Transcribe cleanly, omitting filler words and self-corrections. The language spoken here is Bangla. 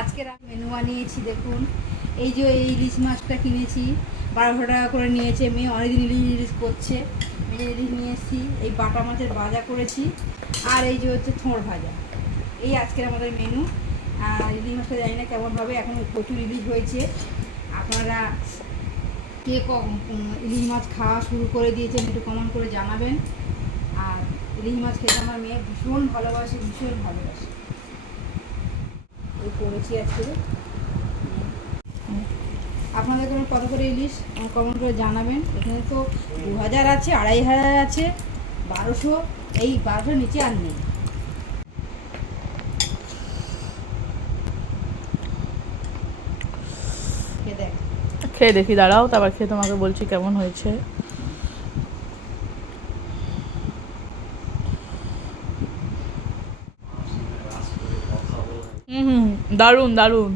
আজকের মেনু বানিয়েছি দেখুন। এই যে এই ইলিশ মাছটা কিনেছি 1200 টাকা করে নিয়েছে। মেয়ে অনেকদিন ইলিশ করছে, মেয়ে ইলিশ নিয়ে এসেছি। এই বাটা মাছের ভাজা করেছি, আর এই যে হচ্ছে থোঁড় ভাজা। এই আজকের আমাদের মেনু। আর ইলিশ মাছটা জানি না কেমন হবে, এখন প্রচুর ইলিশ হয়েছে। আপনারা কে ইলিশ মাছ খাওয়া শুরু করে দিয়েছেন একটু কমেন্ট করে জানাবেন। আর ইলিশ মাছ খেতে আমার মেয়ে ভীষণ ভালোবাসে, ভীষণ ভালোবাসে। এই করেছি আজকে। আপনাদের কোনো কত করে ইলিশ কমেন্ট করে জানাবেন। এখানে তো 2000 আছে, 2500 আছে, 1200, এই 1200 নিচে আর নেই। খেয়ে দেখি, দাঁড়াও, তারপর খেয়ে তোমাকে বলছি কেমন হয়েছে। দারুণ দারুণ।